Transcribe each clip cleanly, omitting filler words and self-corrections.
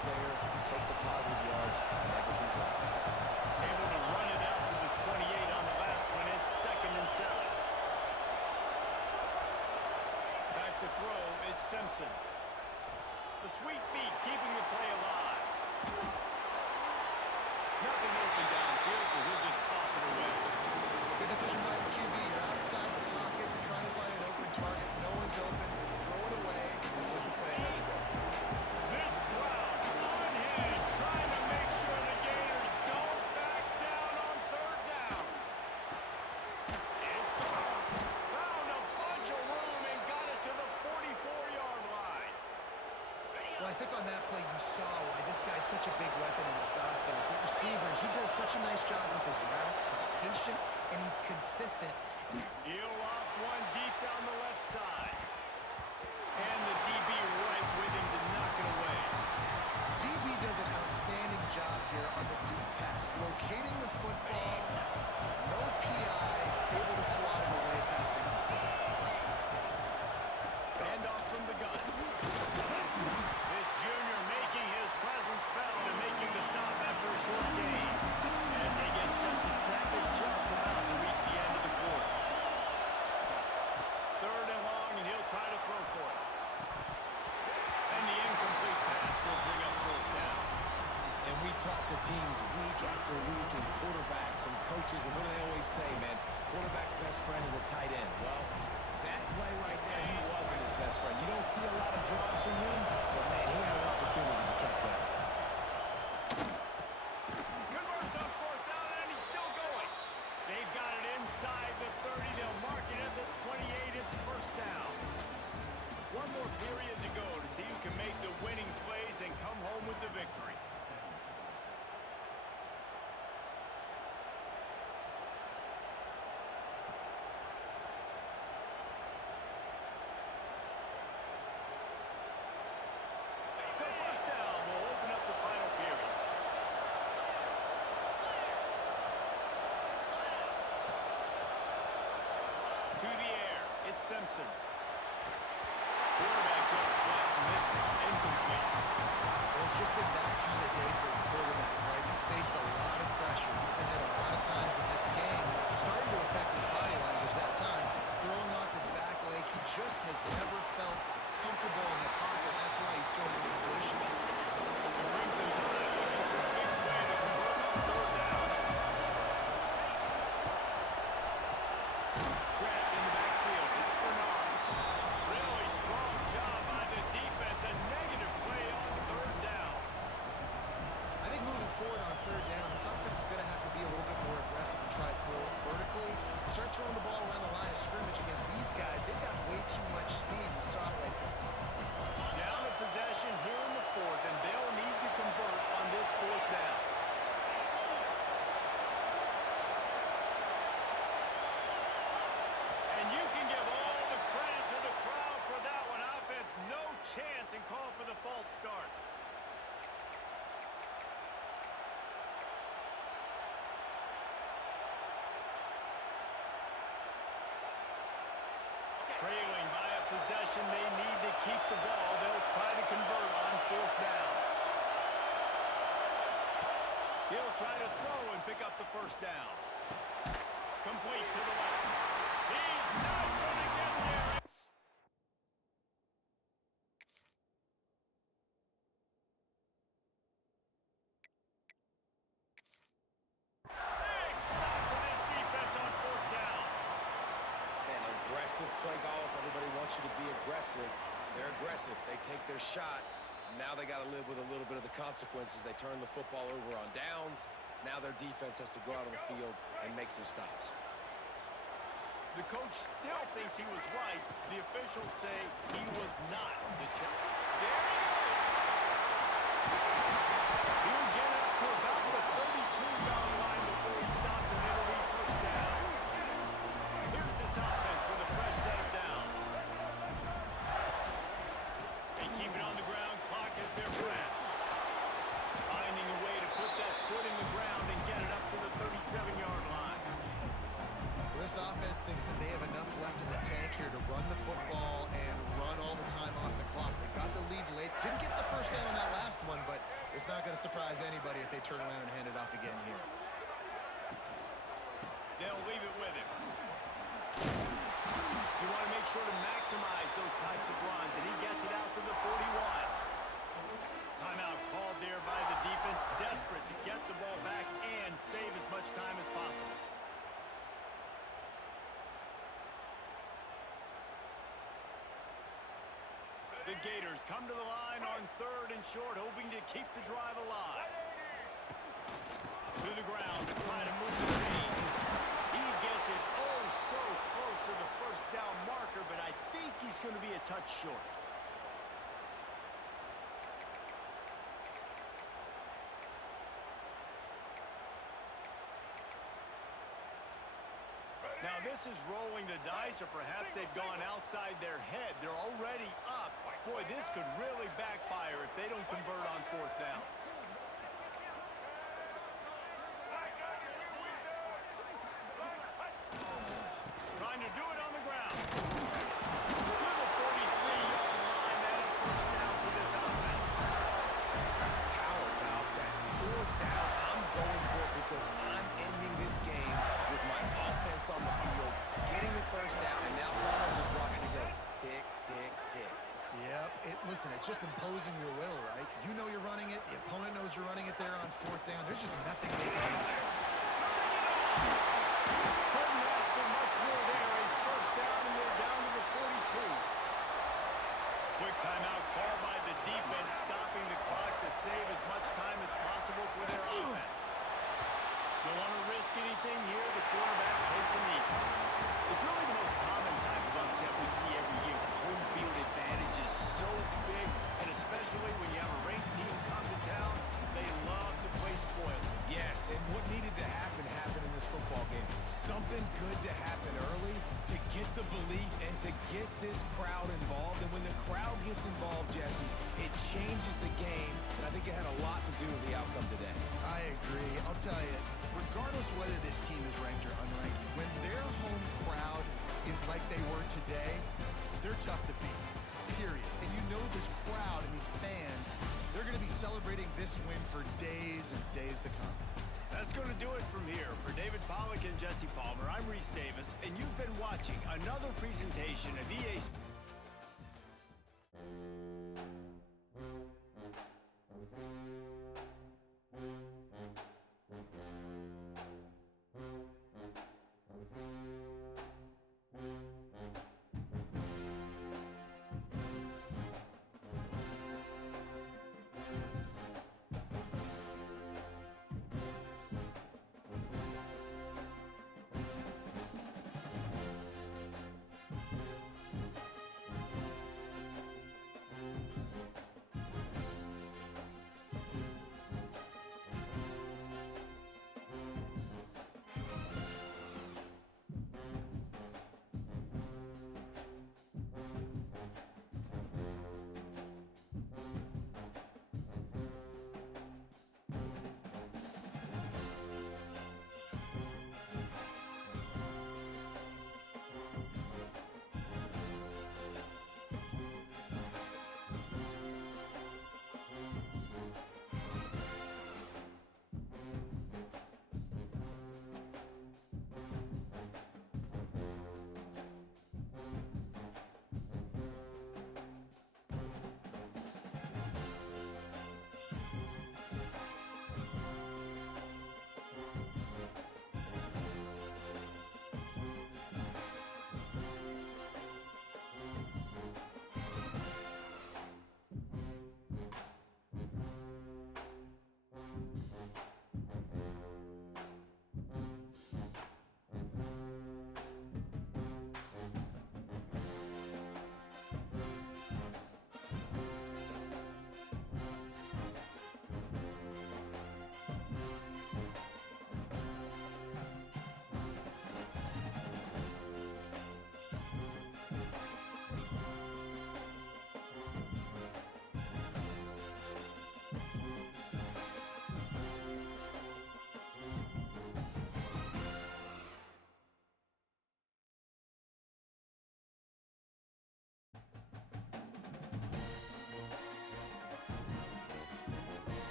focus there, take the positive yards, and never complain. Able to run it out to the 28 on the last one. It's 2nd and 7. Back to throw, it's Simpson. The sweet feet keeping the play alive. Nothing open downfield, so he'll just toss it away. Good decision by the QB. You're outside the pocket. You're trying to find an open target. No one's open. Throw it away and let the play another go. This crowd unhinged, trying to make sure the Gators don't back down on 3rd down. It's gone. Found a bunch of room and got it to the 44-yard line. Well, I think on that play you saw why this guy's such a big weapon in this offense. At receiver, he does such a nice job with his routes. He's patient and he's consistent. Heel off one deep down the left side. And the DB right with him to knock it away. DB does an outstanding job here on the deep pass, locating the football, no PI, able to swat it away passing. Handoff from the gun. This junior making his presence felt and making the stop after a short gain. As they get set to snap it just about to reach the end of the quarter. 3rd and long, and he'll try to throw for it. And the incomplete pass will bring up 4th down. And we talk to teams week after week and quarterbacks and coaches, and what do they always say, man? Quarterback's best friend is a tight end. Well, that play right there, he wasn't his best friend. You don't see a lot of drops from him, but, man, he had an opportunity to catch that. Converts on 4th down, and he's still going. They've got it inside the 30. They'll mark it at the 28. It's 1st down. One more period to go to see who can make the winning plays and come home with the victory. So 1st down will open up the final period. To the air, it's Simpson. Quarterback just flat missed it. Incomplete. Well, it's just been that kind of day for a quarterback, right? He's faced a lot of pressure. He's been hit a lot of times in this game. It's starting to affect his body language that time. Throwing off his back leg, he just has never felt comfortable in the pocket. That's why he's throwing incompletions. It brings him to that looking for a big play to convert on 3rd down. Grabbed in the backfield. It's Bernard. Really strong job by the defense. A negative play on 3rd down. I think moving forward on 3rd down, this offense is going to have to be a little bit more aggressive and try to throw it vertically. Start throwing the ball around the line of scrimmage against these guys. They've got way too much speed. We saw it right there. Down to possession here in the 4th, and they'll need to convert on this 4th down. And you can give all the credit to the crowd for that one. Offense, no chance, and call for the false start. Trailing by a possession, they need to keep the ball. They'll try to convert on 4th down. He'll try to throw and pick up the 1st down. Complete to the left. He's not going to get there. Big stop for this defense on 4th down. Man, aggressive play calls. Everybody wants you to be aggressive. They're aggressive. They take their shot. Now they got to live with a little bit of the consequences. They turn the football over on downs. Now their defense has to go out on the field and make some stops. The coach still thinks he was right. The officials say he was not. The check. There he goes. He'll get up to about the 32-yard line before he stopped, and it'll be 1st down. Here's this offense with a fresh set of downs. They keep it on the ground. Clock is their friend. Finding a way to put that foot in the ground and get it up to the 37-yard line. This offense thinks that they have enough left in the tank here to run the football and run all the time off the clock. They got the lead late. Didn't get the 1st down on that last one, but It's not going to surprise anybody if they turn around and hand it off again here. They'll leave it with him. You want to make sure to maximize those types of runs, and he gets it out to the 41. Timeout called there by the defense, desperate to get the ball back and save as much time as possible. The Gators come to the line on 3rd and short, hoping to keep the drive alive. To the ground to try to move the chains. He gets it oh so close to the first down marker, but I think he's going to be a touch short. Now this is rolling the dice, or perhaps they've gone outside their head. They're already up. Boy, this could really backfire if they don't convert on 4th down. Trying to do it on the ground. To the 43-yard line, and a first down for this offense. How about that 4th down? I'm going for it because I'm ending this game with my offense on the field, getting the first down, and now Palmer just watching it go tick, tick, tick. Yep. Listen, it's just imposing your will, right? You know you're running it. The opponent knows you're running it there on 4th down. There's just nothing they can do. Couldn't ask for much more there. A first down, and they're down to the 42. Quick timeout call by the defense, stopping the clock to save as much time as possible for their offense. Don't want to risk anything here. The quarterback takes a knee. It's really the most common type of upset we see every year. The home field advantage is so big, and especially when you have a ranked team come to town, they love to play spoiler. Yes, and what needed to happen happened in this football game. Something good to happen early to get the belief and to get this crowd involved. And when the crowd gets involved, Jesse, it changes the game, and I think it had a lot to do with the outcome today. I agree. I'll tell you, regardless whether this team is ranked or unranked, when their home crowd is like they were today, they're tough to beat, period. And you know this crowd and these fans, they're going to be celebrating this win for days and days to come. That's going to do it from here. For David Pollack and Jesse Palmer, I'm Reese Davis, and you've been watching another presentation of EA Sports.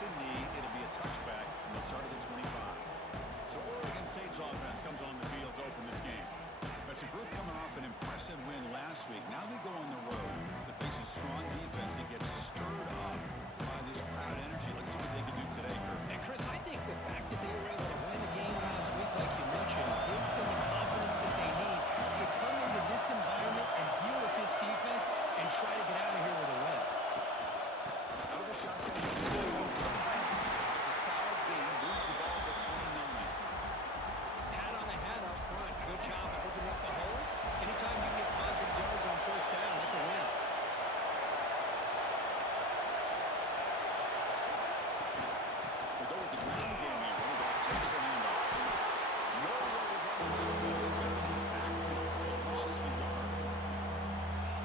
passing knee. It'll be a touchback on the start of the 25. So Oregon State's offense comes on the field to open this game. It's a group coming off an impressive win last week. Now they go on the road to face a strong defense that gets stirred up by this crowd energy. Let's see what they can do today, Kurt. And Chris, I think the fact that they were able to win the game last week, like you mentioned, gives them the confidence that they need to come into this environment and deal with this defense and try to get out of here with a win. Out of the shotgun. It's a solid game. Moves the ball to 29. Hat on the hat up front. Good job of opening up the holes. Anytime you get positive yards on first down, that's a win. They go with the ground game here. Running back takes the handoff. Nowhere to run. Rather than the backfield. It's a loss of a yard.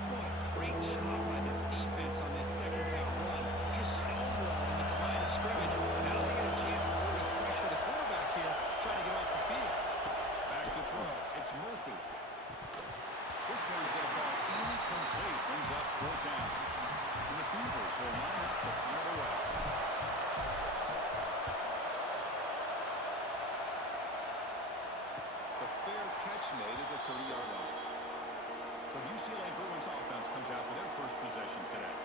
Boy, great job by this defense on this second down run. Just stonewalling them at the line of scrimmage. Now they get a chance to really pressure the quarterback here, trying to get off the field. Back to throw. It's Murphy. This one's going to fall incomplete. Brings up fourth down. And the Beavers will line up to punt it away. The fair catch made at the 30-yard line. So the UCLA Bruins offense comes out for their first possession today.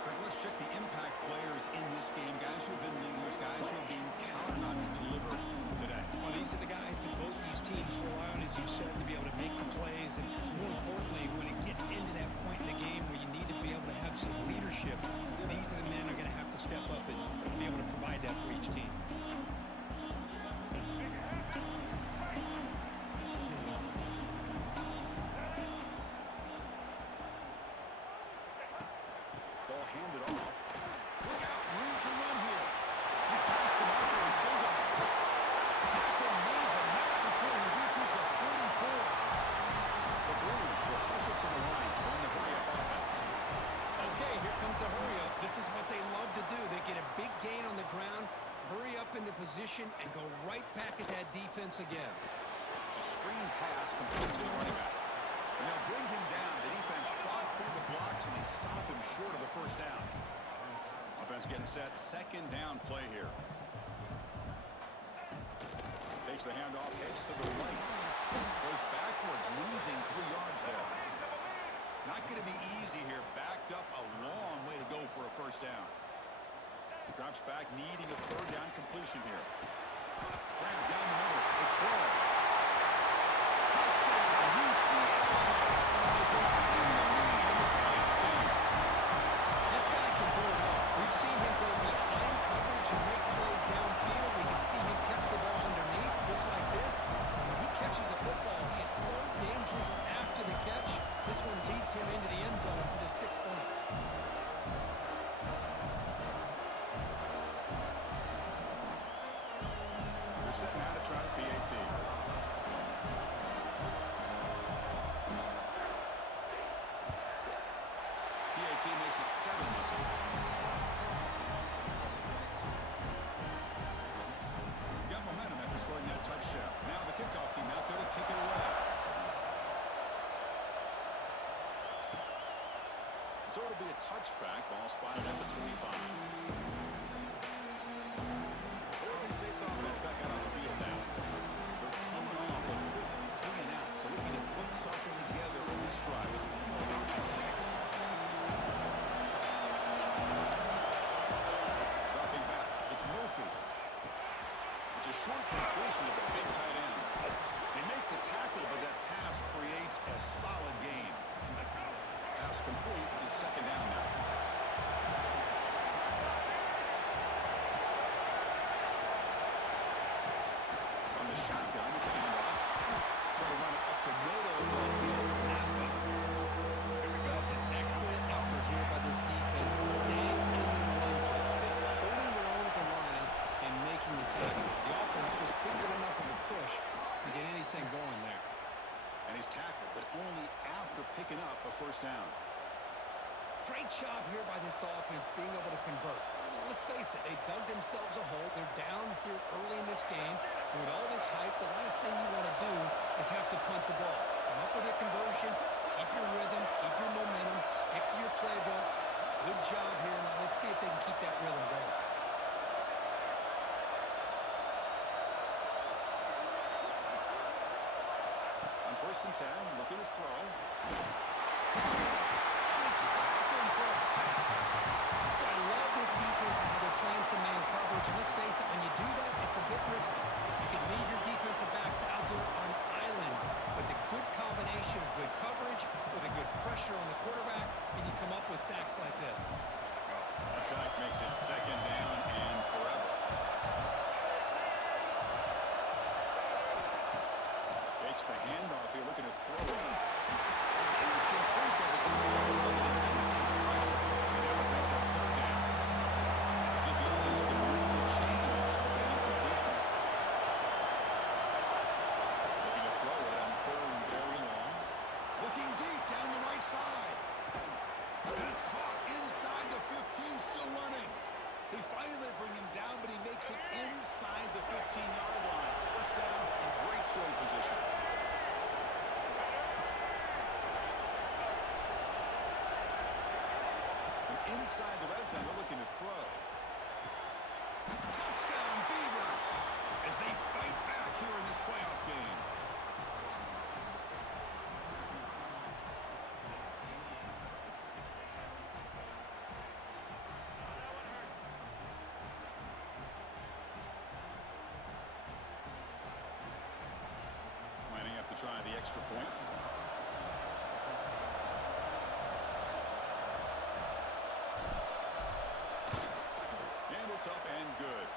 Craig, let's check the impact players in this game. Guys who have been leaders, guys who are being counted on to deliver today. Well, these are the guys that both these teams rely on, as you said, to be able to make the plays. And more importantly, when it gets into that point in the game where you need to be able to have some leadership, these are the men who are going to have to step up and be able to provide that for each team. Ball handed off. Look out, room to run here. He's past the marker and still got it. Tackle made, but not before he reaches the 44. The Bruins will hustle to the line to run the hurry-up offense. Okay, here comes the hurry-up. This is what they love to do. They get a big gain on the ground, hurry up into position, and go right back at that defense again. It's a screen pass complete to the running back. And they'll bring him down. The defense fought through the blocks, and they stop him short of the first down. Offense getting set. Second down play here. Takes the handoff, heads to the right. Goes backwards, losing 3 yards there. Not going to be easy here. Backed up a long way to go for a first down. Drops back, needing a third down completion here. Graham down the middle. It's Flores. Touchdown, UCLA, as they claim the lead in this playoff game. This guy can do it all. We've seen him go behind coverage and make plays downfield. We can see him catch the ball underneath just like this. And when he catches a football, he is so dangerous after the catch. This one leads him into the end zone for the 6 points. They're setting out to try the PAT. PAT makes it 7-0. Got momentum after scoring that touchdown. Now the kickoff team out there to kick it away. So it'll be a touchback. Ball spotted at the 25. Oregon State's offense back out on the field now. They're coming off a quick 3 and out, so looking to put something together on this drive with more urgency. Dropping back, it's Murphy. It's a short completion of the big tight end. They make the tackle, but that pass creates a solid gain. Pass complete, and second down now. On the shotgun, it's a handoff. Trying to run it up the middle, but again, nothing. That's an excellent effort here by this defense to stay in the run play, stay holding their own at the line and making the tackle. The offense just couldn't get enough of a push to get anything going there. And he's tackled, but only after picking up a first down. Great job here by this offense being able to convert. Let's face it, they dug themselves a hole. They're down here early in this game. And with all this hype, the last thing you want to do is have to punt the ball. Come up with a conversion, keep your rhythm, keep your momentum, stick to your playbook. Good job here. Now let's see if they can keep that rhythm going. First and 10, looking to throw. I love this defense and how they're playing some man coverage. And let's face it, when you do that, it's a bit risky. You can leave your defensive backs out there on islands, but the good combination of good coverage with a good pressure on the quarterback, and you come up with sacks like this. That sack makes it second down and forever. Takes the handoff here, looking to throw it. It's incomplete. That was close, but the defensive pressure. And now it makes it third down. See if the offense can move the chains with that incompletion. Looking to throw it on third and very long. Looking deep down the right side. And it's caught inside the 15, still running. They finally bring him down, but he makes it inside the 15-yard line. First down in great scoring position. Inside the red zone, they're looking to throw. Touchdown, Beavers, as they fight back here in this playoff game. Lining up to try the extra point. It's up and good.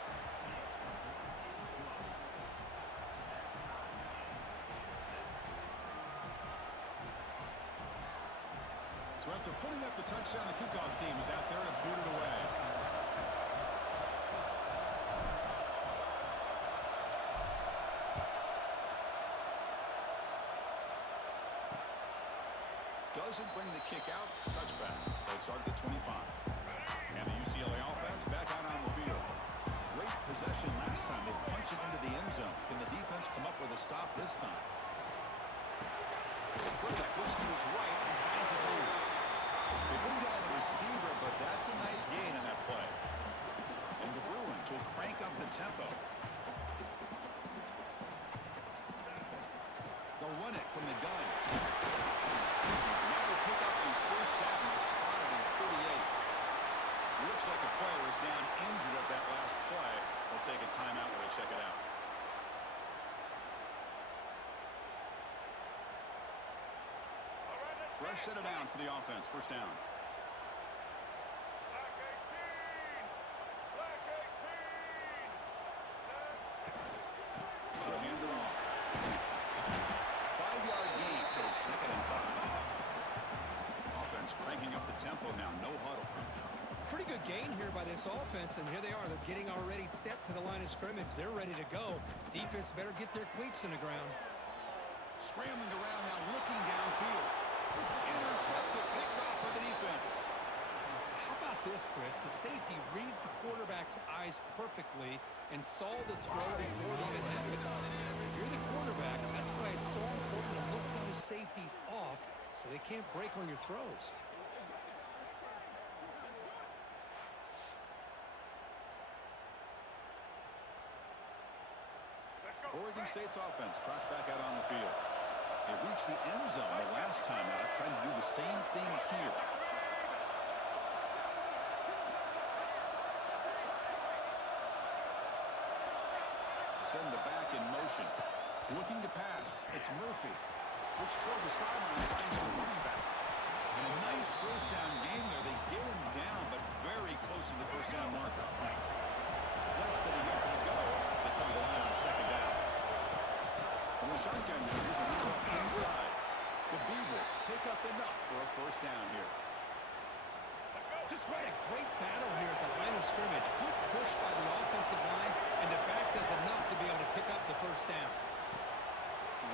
So after putting up the touchdown, the kickoff team is out there to boot it away. Doesn't bring the kick out. Touchback. They start at the 25. And the UCLA offense back out on the field. Great possession last time. They punched it into the end zone. Can the defense come up with a stop this time? Quarterback looks to his right and finds his move. They bring down the receiver, but that's a nice gain on that play. And the Bruins will crank up the tempo. They'll run it from the gun. Now they pick up the first down and spotted at 38. Looks like the player is down injured at that last play. They'll take a timeout when they check it out. Fresh set of downs for the offense. First down. They'll hand it off. 5-yard gain, so it's second and 5. Offense cranking up the tempo now. No huddle. Pretty good gain here by this offense, and here they are. They're getting already set to the line of scrimmage. They're ready to go. Defense better get their cleats in the ground. Scrambling around now, looking downfield. Intercepted, picked off by the defense. How about this, Chris? The safety reads the quarterback's eyes perfectly and saw the throw before it even happened. If you're the quarterback, that's why it's so important to look those safeties off so they can't break on your throws. Oregon State's offense trots back out on the field. They reached the end zone the last time out, trying to do the same thing here. Send the back in motion. Looking to pass. It's Murphy. Looks toward the sideline, finds the running back. And a nice first down gain there. They get him down, but very close to the first down marker. Less than a yard to go as they cover the line on second down. From the shotgun now, here's a handoff inside. The Beavers pick up enough for a first down here. Just what a great battle here at the line of scrimmage. Good push by the offensive line, and the back does enough to be able to pick up the first down.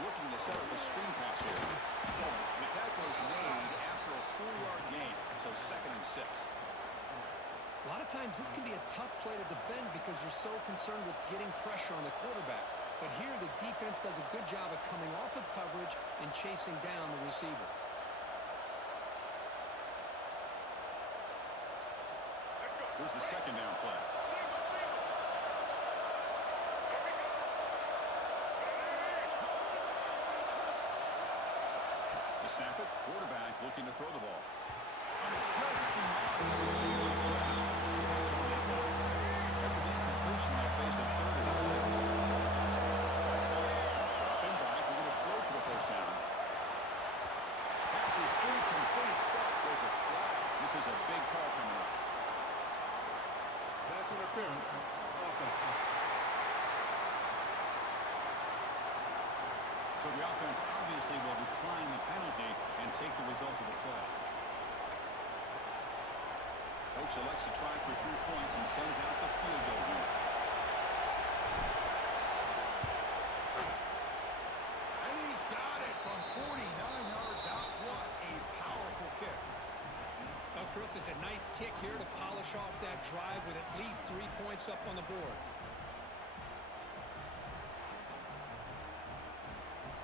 Looking to set up a screen pass here. The tackle is made after a 4-yard gain, so second and 6. A lot of times this can be a tough play to defend because you're so concerned with getting pressure on the quarterback. But here the defense does a good job of coming off of coverage and chasing down the receiver. Here's the second down play. to snap it. Quarterback looking to throw the ball. And it's just beyond the receiver's grasp. 2 points on the ball. After the incompletion, they'll face a 3rd and 6. Dropping back, we're going to throw for the first down. Pass is incomplete. There's a flag. This is a big call coming up. Pass interference. Offense. So the offense obviously will decline the penalty and take the result of the play. Coach elects to try for 3 points and sends out the field goal unit. And he's got it from 49 yards out. What a powerful kick. Well, Chris, it's a nice kick here to polish off that drive with at least 3 points up on the board.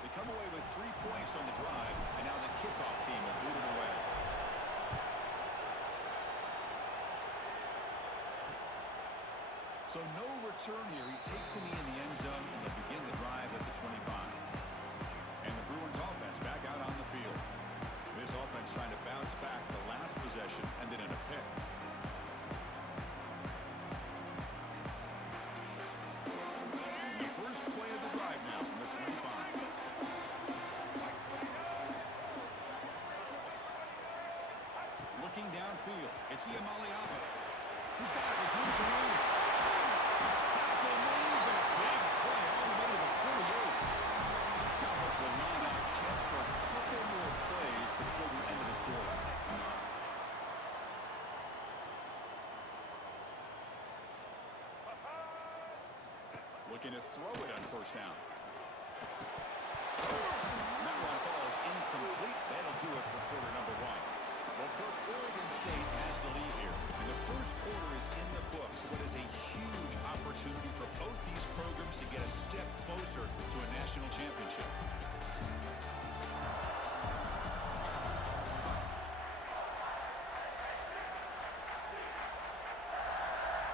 They come away with 3 points on the drive, and now the kickoff team will boot it away. So no return here. He takes it in the end zone, and they'll begin the drive at the 25. And the Bruins offense back out on the field. This offense trying to bounce back the last possession and then in a pick. The first play of the drive now from the 25. Looking downfield, it's Iamaleava. He's got it with room to run. Tackle made, but a big play all the way to the 48. The offense will line up. Chance for a couple more plays before the end of the quarter. Looking to throw it on first down. And that one falls incomplete. That'll do it for quarter number 1. Well, Kirk, Oregon State has the lead here. And the first quarter is in the books. What is a huge opportunity for both these programs to get a step closer to a national championship.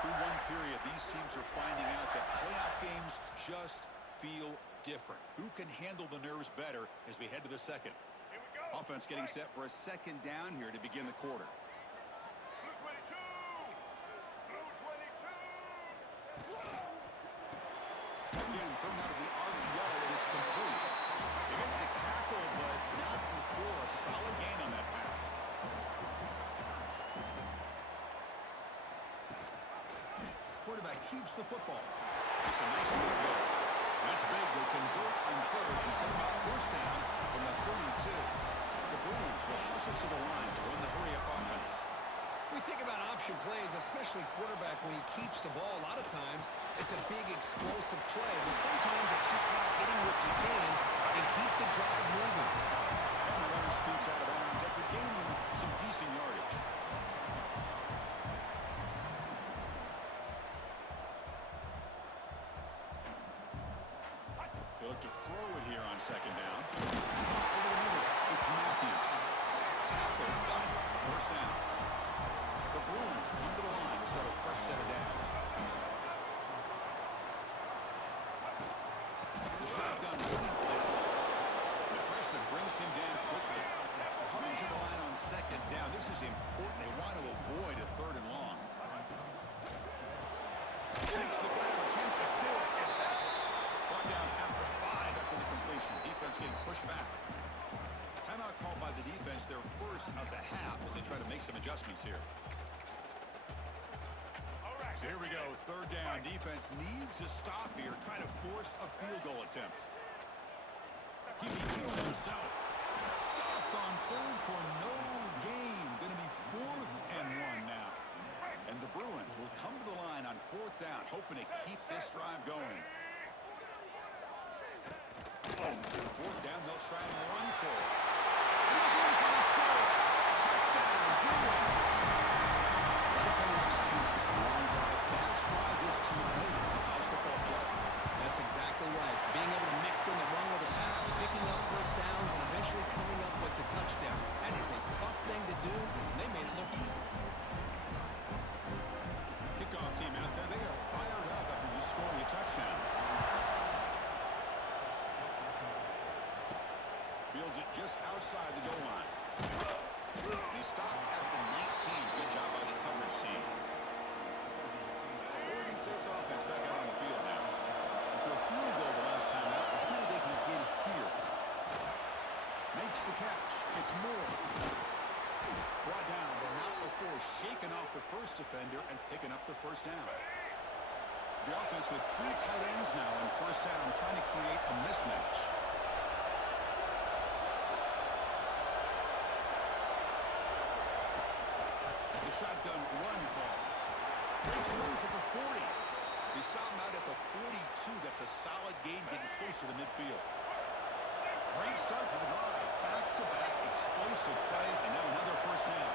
Through one period, these teams are finding out that playoff games just feel different. Who can handle the nerves better as we head to the second? Offense getting set for a second down here to begin the quarter. Blue 22. Blue 22. Again, thrown out of the RPO, and it's complete. They make the tackle, but not before a solid gain on that pass. Quarterback keeps the football. Makes a nice move there. That's big. They convert on 3rd and set about first down from the 32. The Bruins will hustle to the line to run the hurry-up offense. We think about option plays, especially quarterback when he keeps the ball. A lot of times, it's a big explosive play, but sometimes it's just about getting what you can and keep the drive moving. And the runner scoots out of bounds after gaining some decent yardage. They look to throw it here on second down. Over the middle, it's Matthews. Tackle, first down. The Bruins come to the line to start a fresh set of downs. The shotgun running play. The freshman brings him down quickly. Coming to the line on second down. This is important. They want to avoid a 3rd and long. Takes the ball, a chance to score. Brought down after 5 after the completion. Defense getting pushed back. Timeout called by the defense, their first of the half as they try to make some adjustments here. So here we go, 3rd down. Defense needs a stop here, trying to force a field goal attempt. He keeps himself. Stopped on 3rd for no gain. Going to be 4th and 1 now. And the Bruins will come to the line on 4th down, hoping to keep this drive going. 4th down, they'll try and run for it. And he's in for the score. Touchdown, Bruins. Right execution. Long drive. That's why this team made it in the college football playoff. That's exactly right. Being able to mix in the run with the pass, picking up first downs, and eventually coming up with the touchdown. That is a tough thing to do, and they made it look easy. Kickoff team out there. They are fired up after just scoring a touchdown. just outside the goal line. He stopped at the 19. Good job by the coverage team. Oregon State's offense back out on the field now. After a field goal the last time out, we'll see what they can get here. Makes the catch. It's Moore. Brought down, but not before shaking off the first defender and picking up the first down. The offense with 3 tight ends now on first down, trying to create a mismatch. The shotgun run call. Breaks loose at the 40. They stop him out at the 42. That's a solid game, getting closer to midfield. Great start for the drive. Back-to-back explosive plays, and now another first down.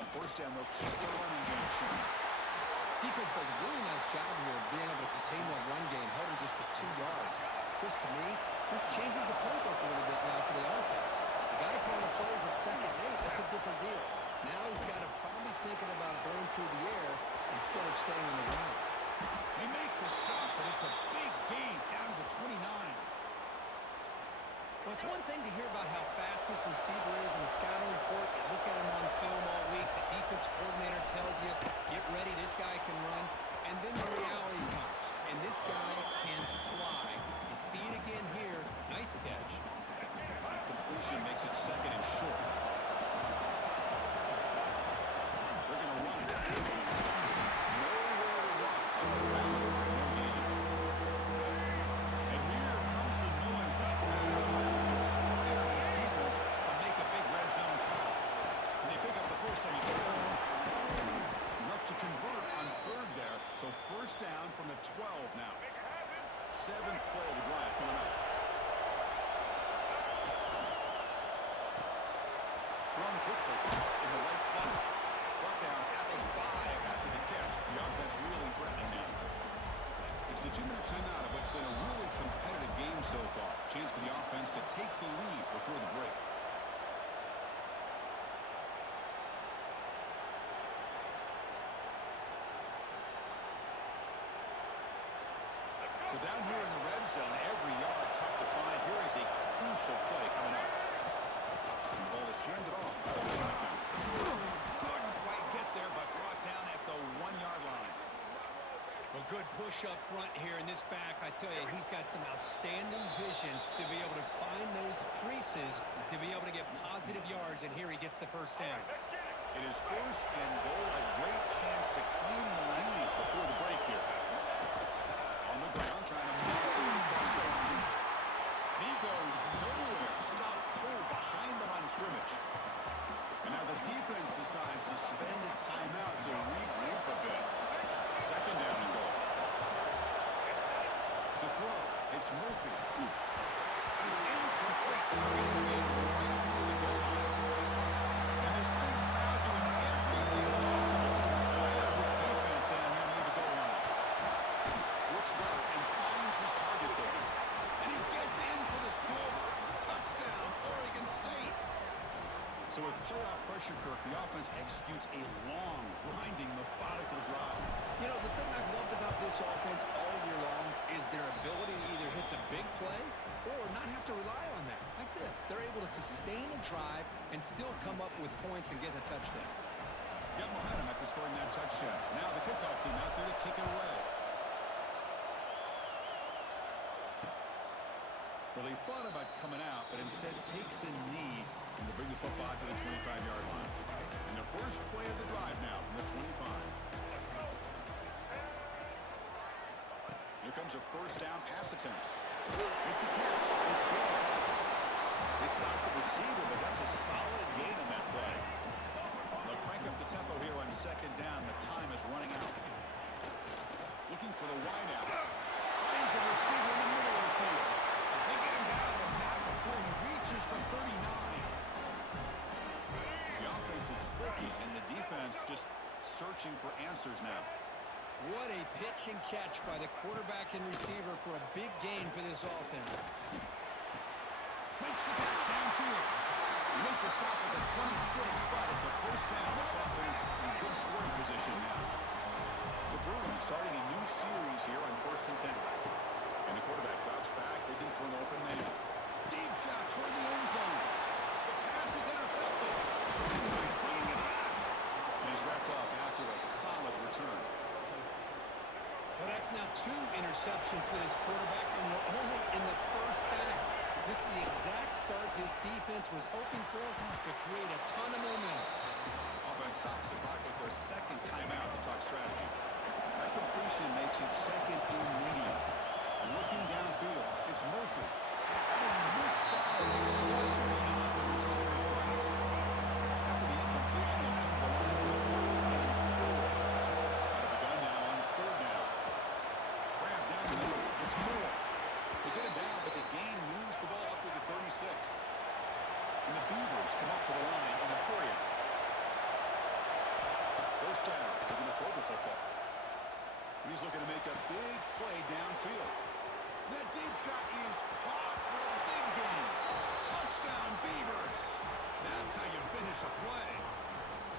On first down, they'll keep the running game churning. Defense does a really nice job here of being able to contain that run game, held him just to 2 yards. Chris, to me, this changes the playbook a little bit now for the offense. The guy calling the plays at second and 8, that's a different deal. Now he's got to probably thinking about going through the air instead of staying on the ground. They make the stop, but it's a big gain down to the 29. Well, it's one thing to hear about how fast this receiver is in the scouting report. You look at him on film all week. The defense coordinator tells you, get ready, this guy can run. And then the reality comes. And this guy can fly. You see it again here. Nice catch. Completion makes it second and short. They're going to run. Nowhere to run. Rally for no gain. And here comes the noise. This crowd is trying to inspire this defense to make a big red zone stop. Can they pick up the first on the play? Enough to convert on third there. So first down from the 12 now. 7th play of the drive coming up. Thrown quickly in the right flat. Brought down at the 5 after the catch. The offense really threatening now. It's the 2-minute timeout of what's been a really competitive game so far. Chance for the offense to take the lead before the break. So down here in the red zone, every yard tough to find. Here is a crucial play coming up. And the ball is handed off out of the shotgun. Couldn't quite get there, but brought down at the 1-yard line. Well, good push up front here in this back. I tell you, he's got some outstanding vision to be able to find those creases, to be able to get positive yards, and here he gets the first down. It is first and goal, a great chance to claim the lead before the break here. On the ground, trying to muscle across the line. He goes nowhere. Stop cold behind the line of scrimmage. And now the defense decides to spend a timeout to regroup a bit. Second down and goal. To throw, it's Murphy. And it's incomplete. Targeting the man right near the goal line. And this big crowd doing everything possible to inspire this defense down here near the goal line. Looks left and finds his target there. And he gets in for the score. Touchdown, Oregon State. So with playoff pressure, Kirk, the offense executes a long, grinding, methodical drive. You know, the thing I've loved about this offense all year long is their ability to either hit the big play or not have to rely on that. Like this, they're able to sustain a drive and still come up with points and get a touchdown. Got behind him after scoring that touchdown. Now the kickoff team out there to kick it away. Well, he thought about coming out, but instead takes a knee and to bring the football to the 25-yard line. And the first play of the drive now from the 25. Here comes a first down pass attempt. With the catch, it's good. They stop the receiver, but that's a solid gain on that play. They'll crank up the tempo here on second down. The time is running out. Looking for the wideout. Finds a receiver in the middle of the field. They get him down and not before he reaches the 39. The offense is clicking, and the defense just searching for answers now. What a pitch and catch by the quarterback and receiver for a big gain for this offense. Makes the catch downfield. You make the stop at the 26, but it's a first down. This offense in good scoring position now. The Bruins starting a new series here on 1st and 10. And the quarterback drops back, looking for an open man. Deep shot toward the end zone. The pass is intercepted. He's bringing it back. And he's wrapped up after a solid return. Well, that's now 2 interceptions for this quarterback, and we're only in the first half. This is the exact start this defense was hoping for to create a ton of momentum. Offense stops the clock with their second timeout to talk strategy. That completion makes it second and medium. Looking downfield, it's Murphy. And misfires just beyond the receiver's grasp. After the incompletion, they'll come to the line for 4th and 4. Out of the gun now on 3rd down. Grab down the middle. It's Moore. They get him down, but the gain moves the ball up to the 36. And the Beavers come up to the line in a hurry. First down. They're going to throw the football. And he's looking to make a big play downfield. That deep shot is caught for a big gain. Touchdown, Beavers. That's how you finish a play.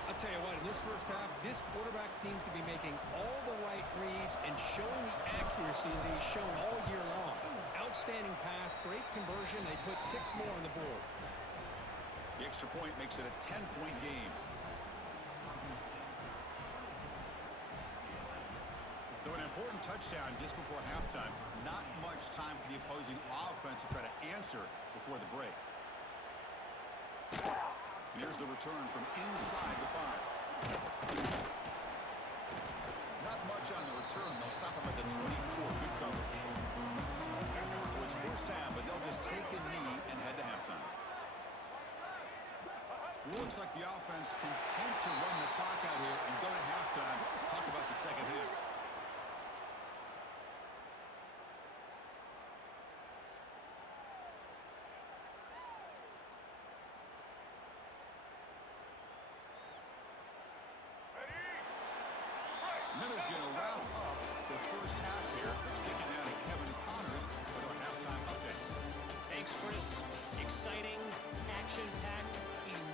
I'll tell you what, in this first half, this quarterback seems to be making all the right reads and showing the accuracy that he's shown all year long. Outstanding pass, great conversion. They put 6 more on the board. The extra point makes it a 10-point game. So an important touchdown just before halftime. Not much time for the opposing offense to try to answer before the break. And here's the return from inside the 5. Not much on the return. They'll stop him at the 24. Good coverage. So it's first down, but they'll just take a knee and head to halftime. Looks like the offense content to run the clock out here and go to halftime. Talk about the second half. Miller's going to round up the first half here. Let's kick it down to Kevin Connors with our halftime update. Thanks, Chris. Exciting, action-packed,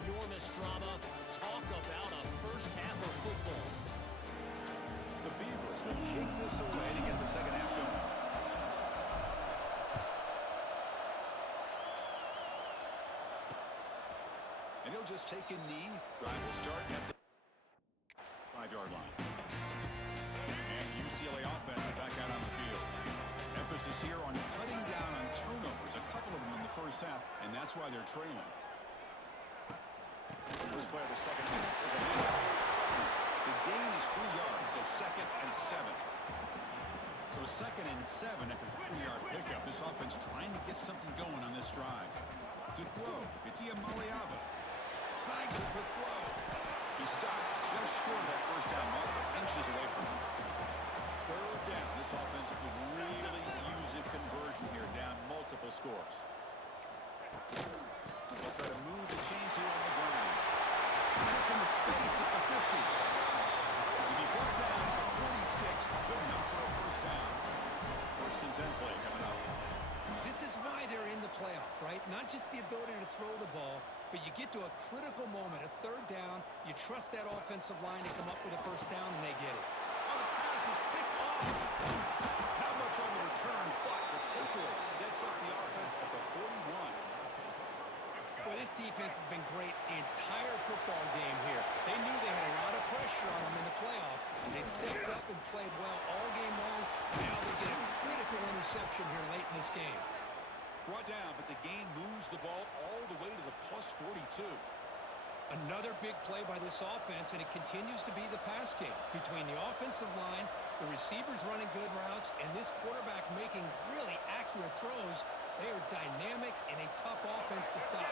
enormous drama. Talk about a first half of football. The Beavers will kick this away to get the second half going. And he'll just take a knee. Drive will start at the 5-yard line. And UCLA offense is back out on the field. Emphasis here on cutting down on turnovers, a couple of them in the first half, and that's why they're trailing. First play of the second half is a handoff. The gain is 3 yards, so 2nd and 7. So 2nd and 7 at the 3-yard pickup. This offense trying to get something going on this drive. To throw, it's Iamaleava. Snags a quick throw. He stopped just short of that first down marker, inches away from him. 3rd down. This offense could really use a conversion here, down multiple scores. They'll try to move the chains here on the ground. Gets into space at the 50. And he brought down at the 46. Good enough for a first down. 1st and 10 play coming up. This is why they're in the playoff, right? Not just the ability to throw the ball, but you get to a critical moment, a 3rd down. You trust that offensive line to come up with a first down, and they get it. Oh, the pass is picked off. Not much on the return, but the takeaway sets up the offense at the 41. Well, this defense has been great the entire football game here. They knew they had a lot of pressure on them in the playoff. They stepped up and played well all game long. Now they get a critical interception here late in this game. Brought down, but the gain moves the ball all the way to the plus 42. Another big play by this offense, and it continues to be the pass game between the offensive line, the receivers running good routes, and this quarterback making really accurate throws. They are dynamic and a tough offense to stop.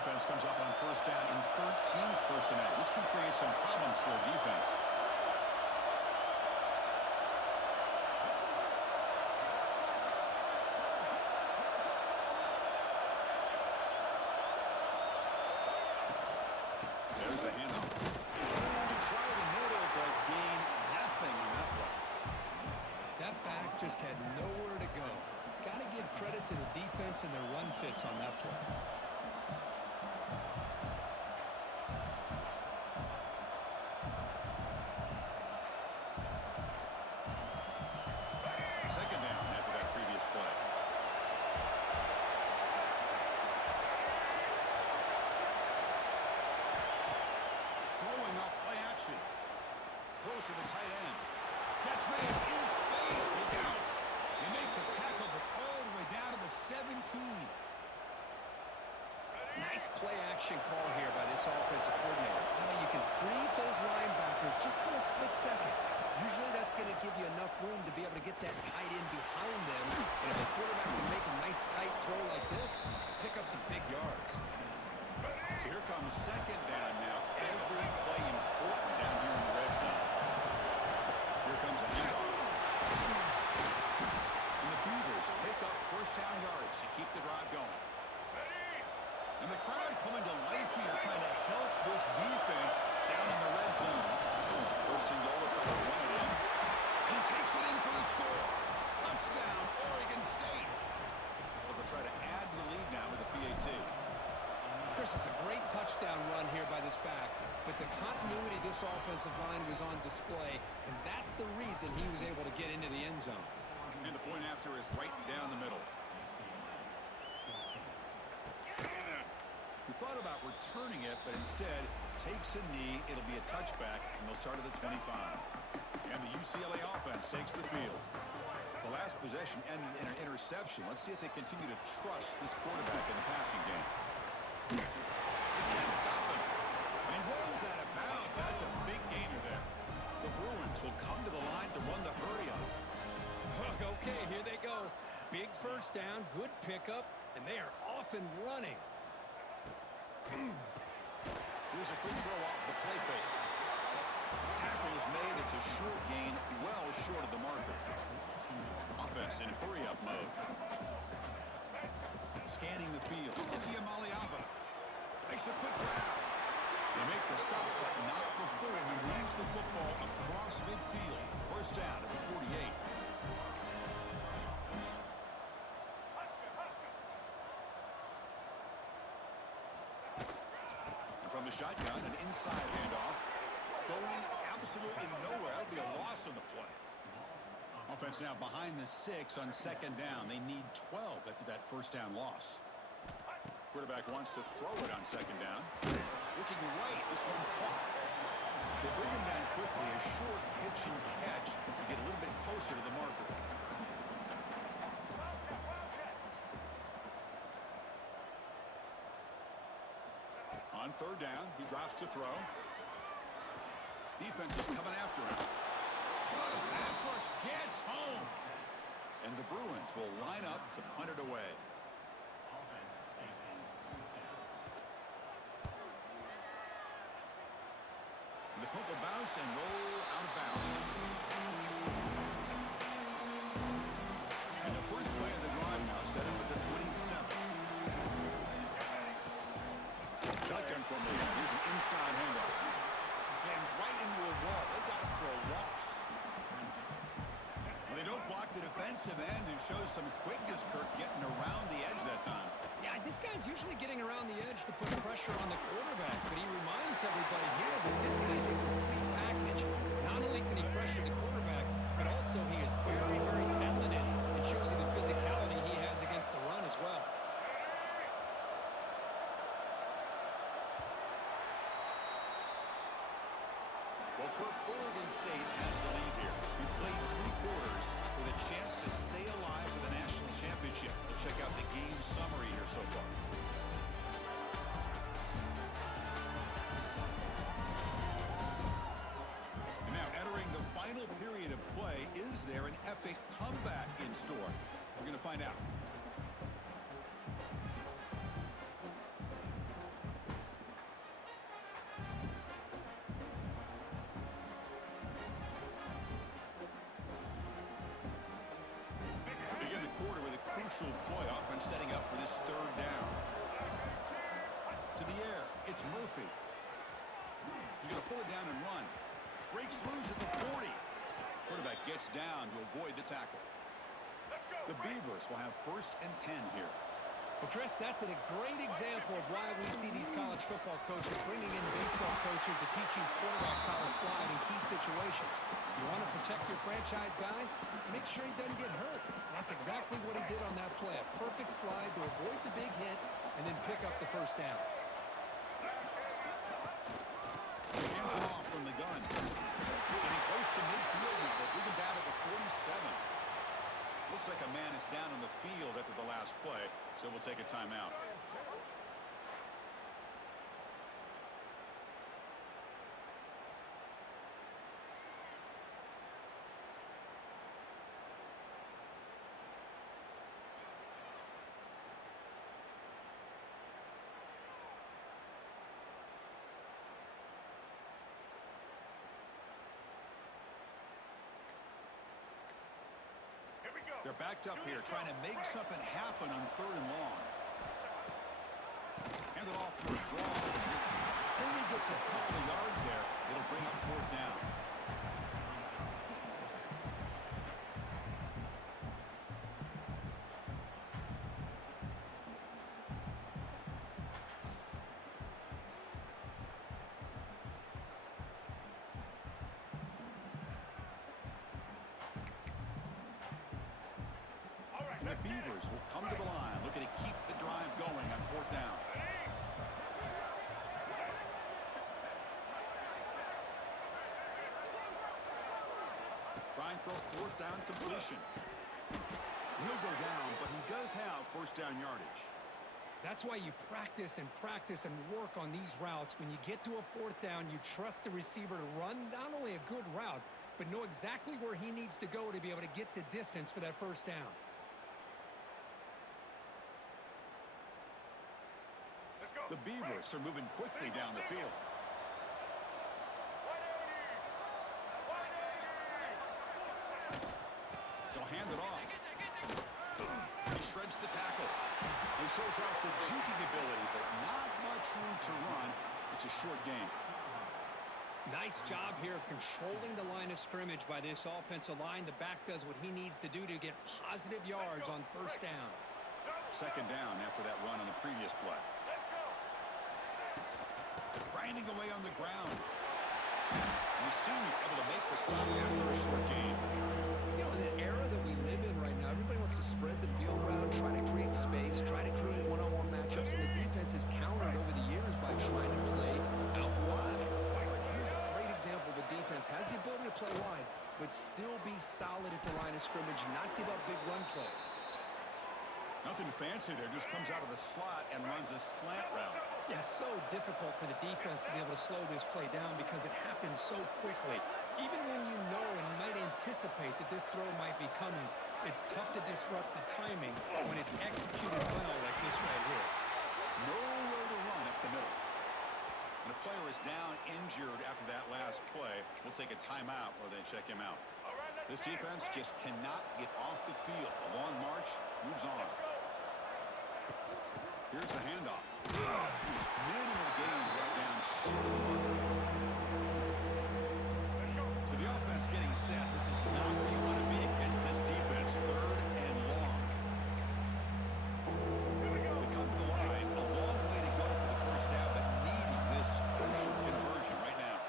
Offense comes up on first down in 13 personnel. This can create some problems for a defense. There's a handoff. Try the middle, but gain nothing on that play. That back just had nowhere to go. Got to give credit to the defense and their run fits on that play. Second down after that previous play. Throwing off play action. Throws to the tight end. Catch made in space. Look out. They make the tackle, but all the way down to the 17. Nice play action call here by this offensive coordinator. You can freeze those linebackers just for a split second. Usually that's going to give you enough room to be able to get that tight end behind them. And if a quarterback can make a nice tight throw like this, pick up some big yards. So here comes second down now. Every play important down here in the red zone. Here comes a handoff. And the Beavers pick up first down yardage to keep the drive going. And the crowd coming to life here trying to help this defense down in the red zone. First and goal, trying to run it in. And he takes it in for the score. Touchdown, Oregon State. Well, they'll try to add to the lead now with the PAT. Chris, it's a great touchdown run here by this back, but the continuity of this offensive line was on display, and that's the reason he was able to get into the end zone. And the point after is right down the middle. He thought about returning it, but instead takes a knee. It'll be a touchback, and they'll start at the 25. And the UCLA offense takes the field. The last possession ended in an interception. Let's see if they continue to trust this quarterback in the passing game. They can't stop him. And he runs out of bounds. That's a big gainer there. The Bruins will come to the line to run the hurry up. Okay, here they go. Big first down, good pickup, and they are off and running. Here's a quick throw off the play fake. Tackle is made. It's a short gain, well short of the marker. Offense in hurry-up mode. Scanning the field. Izzy Amaliava makes a quick grab. They make the stop, but not before he moves the football across midfield. First down at the 48. And from the shotgun, an inside handoff. Going absolutely nowhere. That would be a loss on the play. Offense now behind the 6 on second down. They need 12 after that first down loss. Quarterback wants to throw it on second down. Looking right, this one caught. They bring him down quickly, a short pitch and catch to get a little bit closer to the marker. On third down, he drops to throw. Defense is coming after him. What a pass rush, gets home. And the Bruins will line up to punt it away. And the punt will bounce and roll out of bounds. And the first play of the drive now set up at the 27. Shotgun formation. Here's an inside handoff. Slams right into a wall. They got it for a loss. Well, they don't block the defensive end and shows some quickness, Kirk, getting around the edge that time. Yeah, this guy's usually getting around the edge to put pressure on the quarterback, but he reminds everybody here that this guy's a complete package. Not only can he pressure the quarterback, but also he is very, very talented and shows you the physicality he has against the run as well. Well, Kirk, Oregon State has the lead here. We played 3 quarters with a chance to stay alive for the national championship. We'll check out the so far. And now entering the final period of play, is there an epic comeback in store? We're going to find out. Begin the quarter with a crucial play. Offense setting up for this third down. To the air, it's Murphy. He's going to pull it down and run. Breaks loose at the 40. Quarterback gets down to avoid the tackle. The Beavers will have 1st and 10 here. Well, Chris, that's a great example of why we see these college football coaches bringing in baseball coaches to teach these quarterbacks how to slide in key situations. You want to protect your franchise guy? Make sure he doesn't get hurt. That's exactly what he did on that play. A perfect slide to avoid the big hit and then pick up the first down. Hands it off from the gun. Getting close to midfield now. They bring it down at the 47. Looks like a man is down on the field after the last play, so we'll take a timeout. They're backed up here, trying to make something happen on 3rd and long. Hand it off for a draw. Only gets a couple of yards there. It'll bring up 4th down. And the Beavers will come to the line, looking to keep the drive going on 4th down. Trying for a 4th down completion. He'll go down, but he does have 1st down yardage. That's why you practice and work on these routes. When you get to a 4th down, you trust the receiver to run not only a good route, but know exactly where he needs to go to be able to get the distance for that 1st down. The Beavers are moving quickly down the field. They'll hand it off. He shreds the tackle. He shows off the juking ability, but not much room to run. It's a short game. Nice job here of controlling the line of scrimmage by this offensive line. The back does what he needs to do to get positive yards on 1st down. 2nd down after that run on the previous play. Grinding away on the ground. You see able to make the stop after a short game. You know, in the era that we live in right now, everybody wants to spread the field around, try to create space, try to create one-on-one matchups, and the defense has countered over the years by trying to play out wide. But here's a great example. The defense has the ability to play wide, but still be solid at the line of scrimmage, not give up big run plays. Nothing fancy there. Just comes out of the slot and runs a slant route. Yeah, it's so difficult for the defense to be able to slow this play down because it happens so quickly. Even when you know and might anticipate that this throw might be coming, it's tough to disrupt the timing when it's executed well like this right here. Nowhere to run up the middle. And a player is down injured after that last play. We'll take a timeout or then check him out. This defense just cannot get off the field. A long march moves on. Here's the handoff. Minimal gains right down short of the mark. So the offense getting set. This is not where you want to be against this defense. 3rd and long. They come to the line. A long way to go for the 1st down, but needing this crucial conversion right now.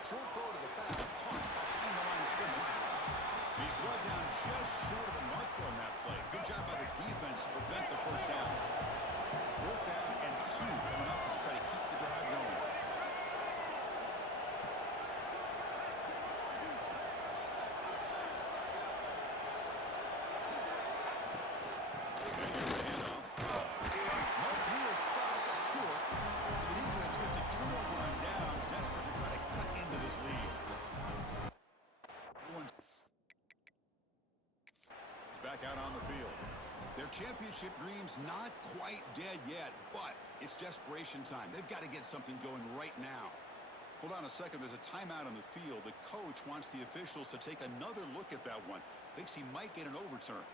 Short throw to the back. Caught behind the line of scrimmage. He's brought down just short of the marker on that play. Good job by the defense to prevent the 1st down. 4th down and 2 coming up to try to keep the drive going. back out on the field. Their championship dream's not quite dead yet, but it's desperation time. They've got to get something going right now. Hold on a second. There's a timeout on the field. The coach wants the officials to take another look at that one. Thinks he might get an overturn.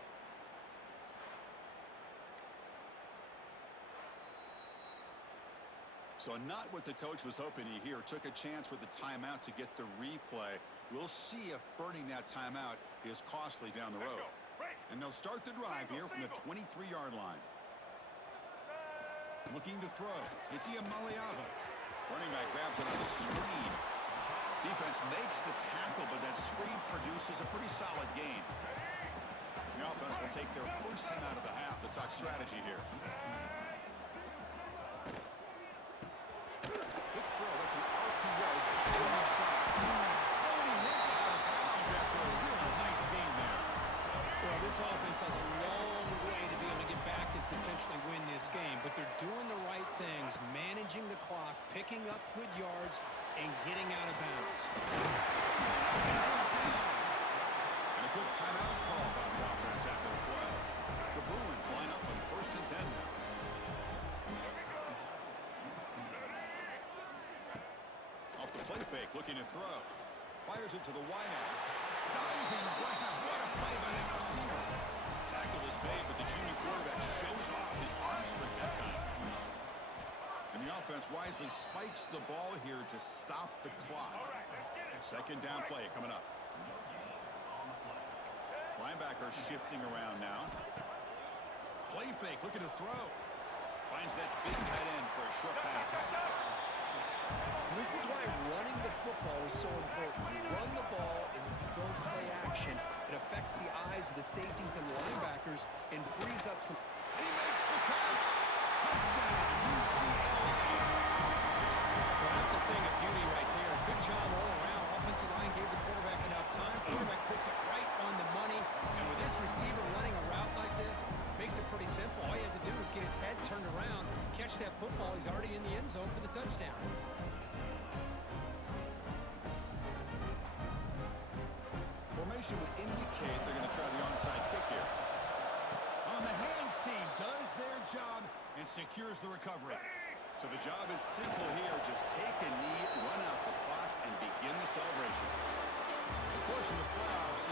So not what the coach was hoping to hear. Took a chance with the timeout to get the replay. We'll see if burning that timeout is costly down the road. And they'll start the drive here from the 23-yard line. Looking to throw. It's Iamaleava. Running back grabs it on the screen. Defense makes the tackle, but that screen produces a pretty solid gain. The offense will take their first time out of the half to talk strategy here. Quick throw. That's an RPO. Oh, he hits out of bounds after a really nice game there. Well, this offense has a long way to be able to get back and potentially win this game, but they're doing the right things, managing the clock, picking up good yards, and getting out of bounds. And a quick timeout call by the offense after the play. The Bruins line up on 1st and 10 now. Off the play fake, looking to throw. Fires it to the wideout. Diving grab. What a play by that receiver. Tackle is made, but the junior quarterback shows off his arm strength that time. And the offense wisely spikes the ball here to stop the clock. Second down play coming up. Linebacker shifting around now. Play fake, looking to throw. Finds that big tight end for a short pass. This is why running the football is so important. You run the ball, and then you go play action. It affects the eyes of the safeties and linebackers and frees up some. And he makes the catch. Touchdown, UCLA. Well, that's a thing of beauty right there. Good job all around. Offensive line gave the quarterback enough time. Quarterback puts it right on the money. And with this receiver running a route like this, makes it pretty simple. All you had to do is get his head turned around, catch that football. He's already in the end zone for the touchdown. Formation would indicate they're going to try the onside kick here. On the hands team does their job and secures the recovery. So the job is simple here. Just take a knee, run out the clock, and begin the celebration. Of course, in the playoffs,